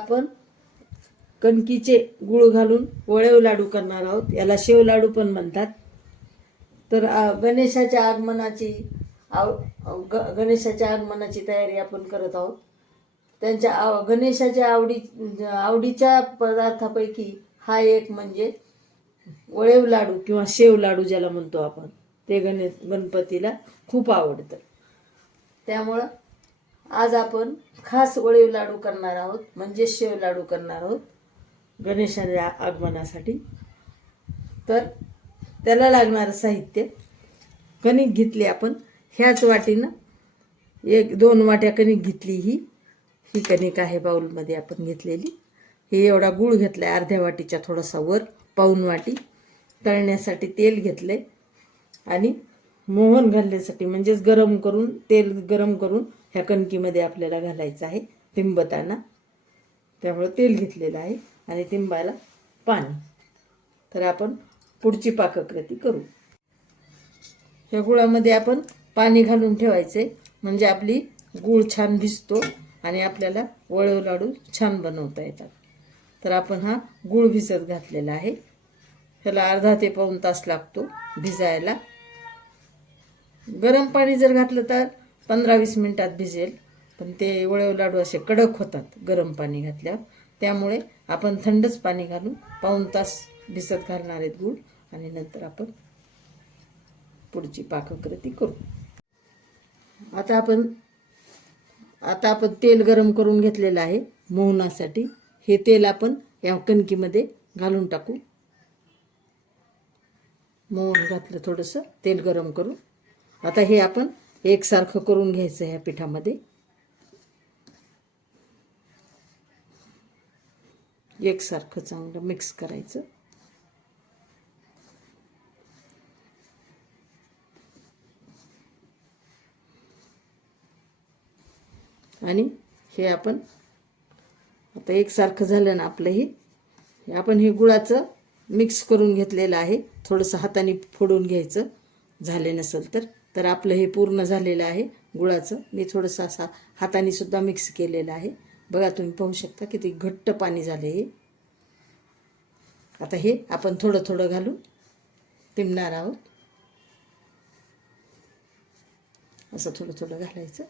आपण कणकीचे गुळ घालून वळेव लाडू करणार आहोत. याला शेव लाडू पण म्हणतात. तर गणेशाच्या आगमनाची आव ग गणेशाच्या आगमनाची तयारी आपण करत आहोत. त्यांच्या आव गणेशाच्या आवडी आवडीच्या पदार्थापैकी हा एक म्हणजे वळेव लाडू किंवा शेव लाडू ज्याला म्हणतो आपण. ते गणेश गणपतीला खूप आवडतं. त्यामुळं आज आपण खास वळीव लाडू करणार आहोत म्हणजे शेव लाडू करणार आहोत गणेशाच्या आगमनासाठी. तर त्याला लागणारं साहित्य. कणिक घेतली आपण ह्याच वाटीनं एक दोन वाट्या कणिक घेतली ही. ही कणिक आहे बाऊलमध्ये आपण घेतलेली. हे एवढा गूळ घेतला आहे अर्ध्या वाटीच्या थोडासा वर पाऊन वाटी. तळण्यासाठी तेल घेतले आणि मोहन घालण्यासाठी म्हणजेच गरम करून तेल गरम करून ह्या कणकीमध्ये आपल्याला घालायचं आहे तिंबताना त्यामुळं तेल घेतलेलं आहे आणि तिंबाला पाणी. तर आपण पुढची पाककृती करू. ह्या गुळामध्ये आपण पाणी घालून ठेवायचे म्हणजे आपली गूळ छान भिजतो आणि आपल्याला वळव लाडू छान बनवता येतात. तर आपण हा गूळ भिजत घातलेला आहे. त्याला अर्धा ते पाऊण तास लागतो भिजायला. गरम पाणी जर घातलं तर पंधरा वीस मिनटात भिजेल. पण ते वळव लाडू असे कडक होतात गरम पाणी घातल्यावर. त्यामुळे आपण थंडच पाणी घालून पाऊण तास भिजत घालणार आहेत गूळ आणि नंतर आपण पुढची पाककृती करू. आता आपण आता आपण तेल गरम करून घेतलेलं आहे मोहनासाठी. हे तेल आपण या कणकीमध्ये घालून टाकू. मोहन घातलं थोडंसं तेल गरम करू आता हे आपण एकसारखं करून घ्यायचं ह्या पिठामध्ये. एकसारखं चांगलं मिक्स करायचं. आणि हे आपण आता एकसारखं झालं ना आपलं हे हे आपण हे गुळाचं मिक्स करून घेतलेलं आहे. थोडंसं हाताने फोडून घ्यायचं. झाले नसेल तर. तर आपलं हे पूर्ण झालेलं आहे गुळाचं. मी थोडंसं असा हाताने सुद्धा मिक्स केलेलं आहे. बघा तुम्ही पाहू शकता किती घट्ट पाणी झाले हे. आता हे आपण थोडं थोडं घालून तिमणार आहोत. असं थोडं थोडं घालायचं.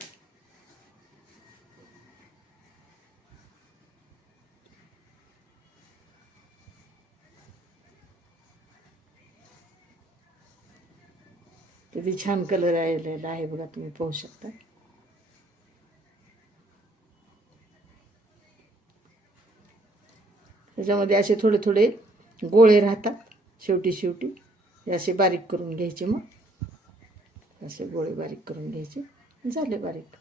किती छान कलर आलेला आहे बघा तुम्ही पाहू शकता. त्याच्यामध्ये असे थोडे थोडे गोळे राहतात शेवटी शेवटी. हे असे बारीक करून घ्यायचे मग. असे गोळे बारीक करून घ्यायचे. झाले बारीक.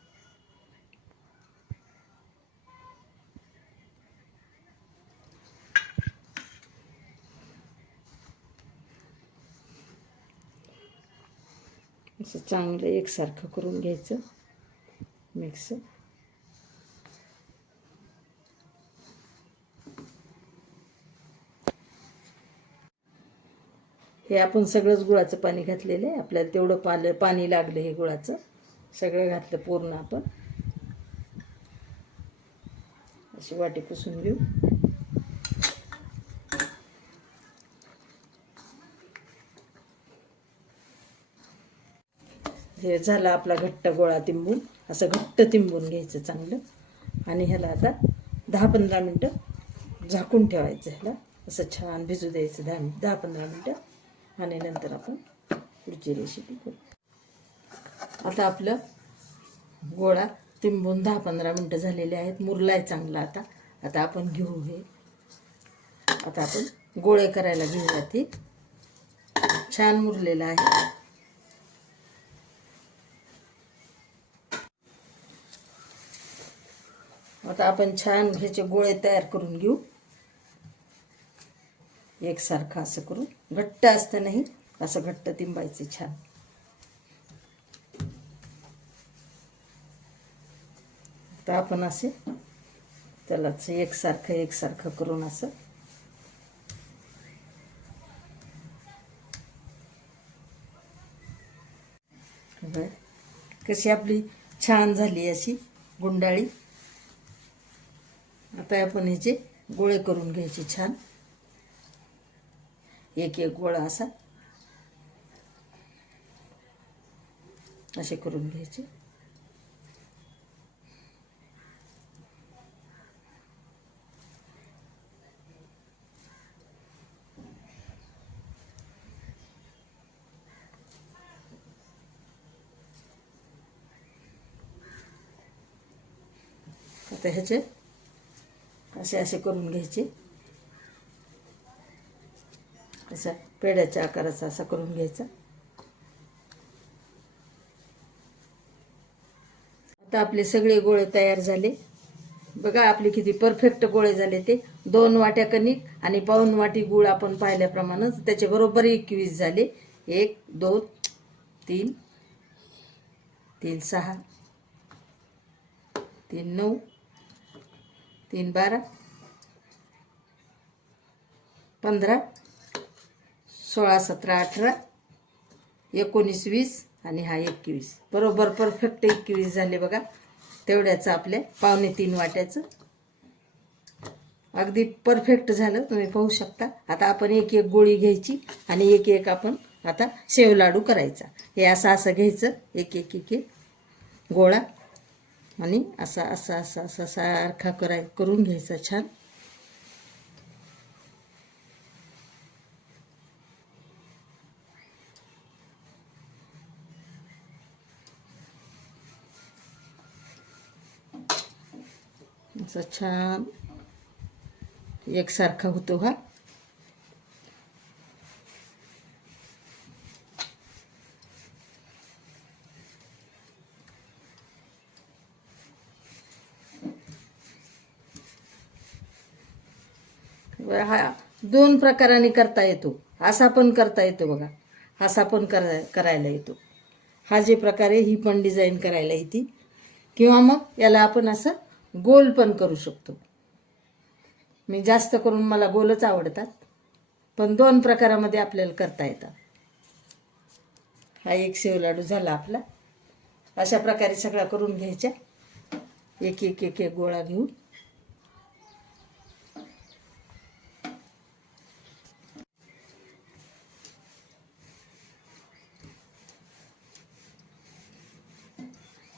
असं चांगलं एकसारखं करून घ्यायचं. मिक्स हे आपण सगळंच गुळाचं पाणी घातलेलं आहे. आपल्याला तेवढं पालं पाणी लागलं हे गुळाचं. सगळं घातलं पूर्ण आपण. अशी वाटी पुसून घेऊ. हे झालं आपला घट्ट गोळा तिंबून असं घट्ट तिंबून घ्यायचं चांगलं. आणि ह्याला आता दहा पंधरा मिनटं झाकून ठेवायचं ह्याला. असं छान भिजू द्यायचं दहा दहा पंधरा मिनटं. आणि नंतर आपण पुढची रेसिपी करू. आता आपलं गोळा तिंबून दहा पंधरा मिनटं झालेले आहेत. मुरलाय चांगला आता. आता आपण घेऊ हे. आता आपण गोळे करायला घेऊया ते. छान मुरलेलं आहे. आता आपण छान ह्याचे गोळे तयार करून घेऊ. एकसारखं असं करून घट्ट असतं नाही असं घट्ट तिंबायचं छान. तर आपण असे त्यालाच एकसारखं एकसारखं करून असं. कशी आपली छान झाली अशी गुंडाळी. आता आपण ह्याचे गोळे करून घ्यायचे छान. एक एक गोळा असा. असे करून घ्यायचे. आता ह्याचे असे असे करून घ्यायचे. असा पेड्याच्या आकाराचा असा करून घ्यायचा. आता आपले सगळे गोळे तयार झाले. बघा आपले किती परफेक्ट गोळे झाले ते. दोन वाट्या कणिक आणि पाऊन वाटी गुळ आपण पाहिल्याप्रमाणे त्याचे बरोबर एकवीस झाले. एक दोन तीन तीन सहा तीन नऊ तीन बारा पंधरा सोळा सतरा अठरा एकोणीस वीस आणि हा एकवीस. बरोबर परफेक्ट एकवीस झाले बघा. तेवढ्याचं आपल्या पावणे तीन वाट्याचं. अगदी परफेक्ट झालं तुम्ही पाहू शकता. आता आपण एक एक गोळी घ्यायची आणि एक एक आपण आता शेव लाडू करायचा. हे असं असं घ्यायचं एक एक एक एक गोळा आणि असा असा असा असा सारखा कराय करून घ्यायचा छान. असा छान एकसारखा होतो हा. हा दोन प्रकाराने करता येतो. असा पण करता येतो बघा. असा पण करा करायला येतो. हा जे प्रकारे ही पण डिझाईन करायला येते किंवा मग याला आपण असं गोल पण करू शकतो. मी जास्त करून मला गोलच आवडतात पण दोन प्रकारामध्ये आपल्याला करता येतात. हा एक शेव लाडू झाला आपला. अशा प्रकारे सगळा करून घ्यायच्या एक एक एक एक गोळा घेऊन.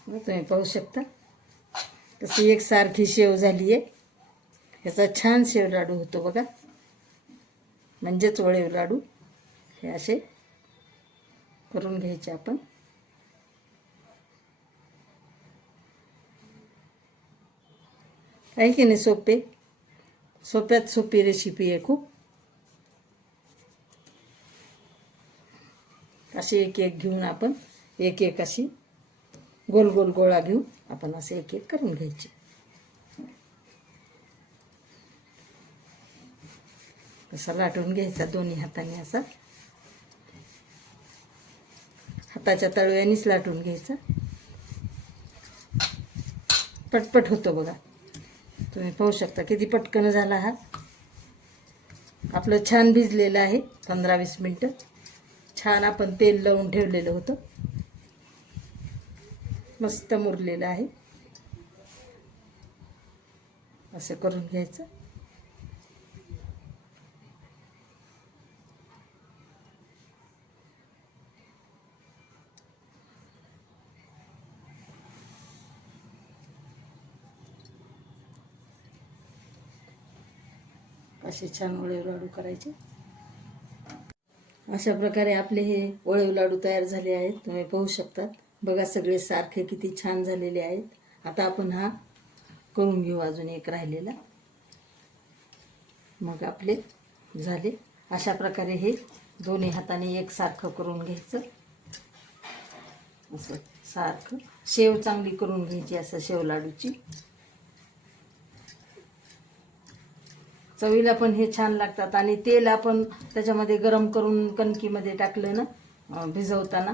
तुम्ही पाहू शकता. तशी एक सारखी शेव झाली आहे ह्याचा छान शेव लाडू होतो बघा. म्हणजेच वळेव लाडू. हे असे करून घ्यायचे आपण. आहे की नाही सोपे? सोप्यात सोपी रेसिपी आहे खूप. अशी एक एक घेऊन आपण एक एक अशी गोल गोल गोळा घेऊ आपण असे एक एक करून घ्यायचे. असा लाटून घ्यायचा दोन्ही हाताने असा. हाताच्या तळव्यानेच लाटून घ्यायचा. पटपट होतो बघा. तुम्ही पाहू शकता किती पटकन झाला हा. आपलं छान भिजलेलं आहे पंधरा वीस मिनटं. छान आपण तेल लावून ठेवलेलं होतं. मस्त मुरलेलं आहे. असं करून घ्यायचं. असे छान वळेव लाडू करायचे. अशा प्रकारे आपले हे वळेव लाडू तयार झाले आहेत. तुम्ही पाहू शकतात. बघा सगळे सारखे किती छान झालेले आहेत. आता आपण हा करून घेऊ अजून एक राहिलेला. मग आपले झाले. अशा प्रकारे हे दोन्ही हाताने एकसारखं करून घ्यायचं. असं सारखं. शेव चांगली करून घ्यायची असं शेव लाडूची. चवीला पण हे छान लागतात आणि तेल आपण त्याच्यामध्ये गरम करून कणकीमध्ये टाकलं ना भिजवताना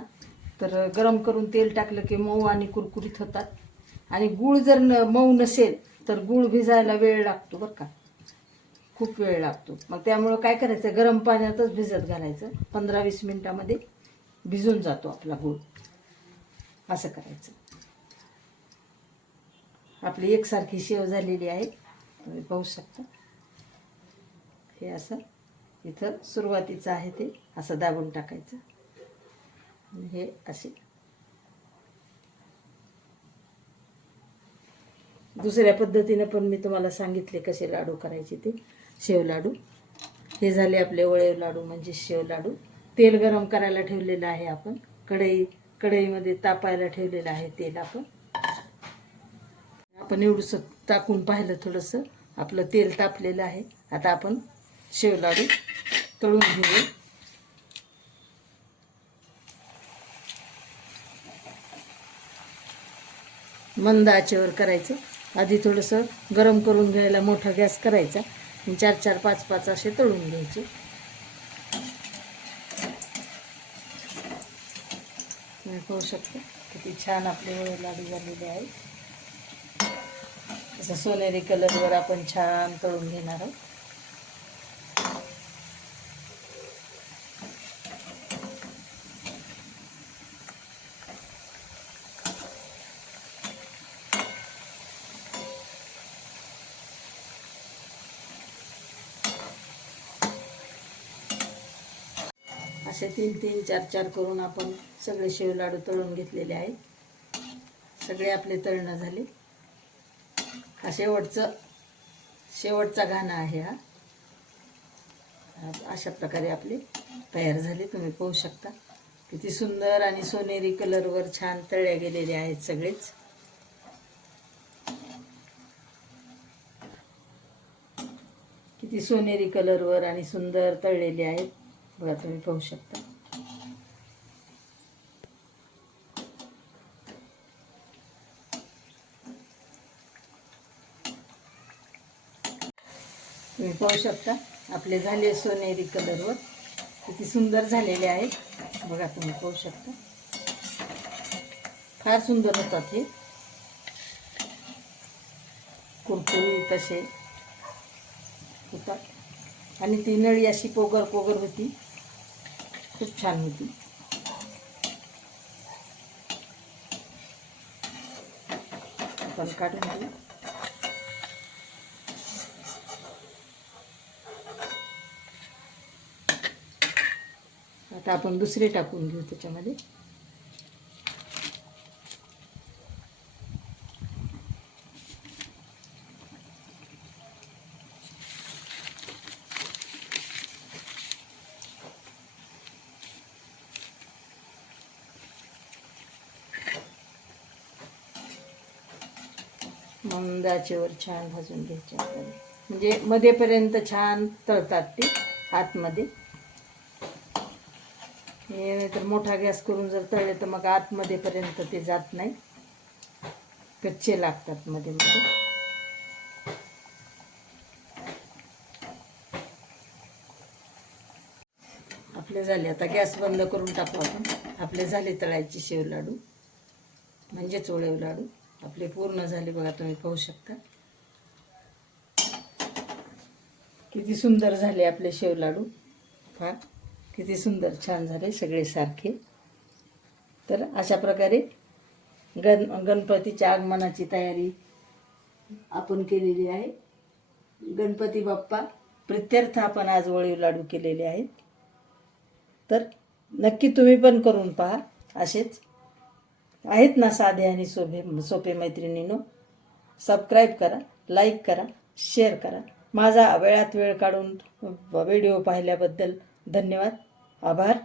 तर गरम करून तेल टाकलं की मऊ आणि कुरकुरीत होतात. आणि गूळ जर न मऊ नसेल तर गूळ भिजायला वेळ लागतो बरं का. खूप वेळ लागतो. मग त्यामुळं काय करायचं? गरम पाण्यातच भिजत घालायचं. पंधरा वीस मिनटामध्ये भिजून जातो आपला गूळ. असं करायचं. आपली एकसारखी शेव झालेली आहे. तुम्ही पाहू शकता. हे असं. इथं सुरुवातीचं आहे ते. असं दाबून टाकायचं. हे असे. दुसऱ्या पद्धतीने पण मी तुम्हाला सांगितले कसे लाडू करायचे ते. शेव लाडू. हे झाले आपले वळेव लाडू म्हणजे शेव लाडू. तेल गरम करायला ठेवलेलं आहे आपण. कढई कढईमध्ये तापायला ठेवलेलं आहे तेल आपण. आपण एवढंसं टाकून पाहिलं थोडंसं. आपलं तेल तापलेलं आहे. आता आपण शेव लाडू तळून घेऊ. मंद आचेवर करायचं. आधी थोडंसं गरम करून घ्यायला मोठा गॅस करायचा. आणि चार चार पाच पाच असे तळून घ्यायचे. तुम्ही पाहू शकता किती छान आपले वळे लाडू झालेले आहेत. असं सोनेरी कलरवर आपण छान तळून घेणार आहोत. असे तीन तीन चार चार करून आपण सगळे शेव लाडू तळून घेतलेले आहेत. सगळे आपले तळणं झाले. हा शेवटचं शेवटचा घाणा आहे हा. अशा प्रकारे आपले तयार झाले. तुम्ही पाहू शकता किती सुंदर आणि सोनेरी कलरवर छान तळल्या गेलेले आहेत सगळेच. किती सोनेरी कलरवर आणि सुंदर तळलेले आहेत. बघा तुम्ही पाहू शकता. तुम्ही पाहू शकता आपले झाले सोनेरी कलरवर किती सुंदर झालेले आहेत. बघा तुम्ही पाहू शकता. फार सुंदर होतात हे. कुरकुरी तसे होतात. आणि ती नळी अशी पोगर पोगर होती. खूप छान होती. काढून घेऊ. आता आपण दुसरे टाकून घेऊ त्याच्यामध्ये. मंदाचेवर छान भाजून घ्यायचे म्हणजे मध्येपर्यंत छान तळतात ते आतमध्ये. हे नाहीतर मोठा गॅस करून जर तळले तर मग आतमध्येपर्यंत ते जात नाही. कच्चे लागतात मध्ये मध्ये आपले झाले आता गॅस बंद करून टाकू आपण. आपले झाले तळायचे शेव लाडू. म्हणजेच ओळेव लाडू. आपले पूर्ण झाले बघा तुम्ही पाहू शकता. किती सुंदर झाले आपले शेव लाडू. फार. किती सुंदर छान झाले सगळे सारखे. तर अशा प्रकारे गण गणपतीच्या आगमनाची तयारी आपण केलेली आहे. गणपती बाप्पा प्रित्यर्थ आपण आज वळीव लाडू केलेले आहेत. तर नक्की तुम्ही पण करून पहा असेच. आहेत ना साधे आणि सोपे सोपे मैत्रिणीनो. सबस्क्राईब करा लाईक करा शेअर करा. माझा वेळात वेळ काढून व्हिडिओ पाहिल्याबद्दल धन्यवाद. आभार.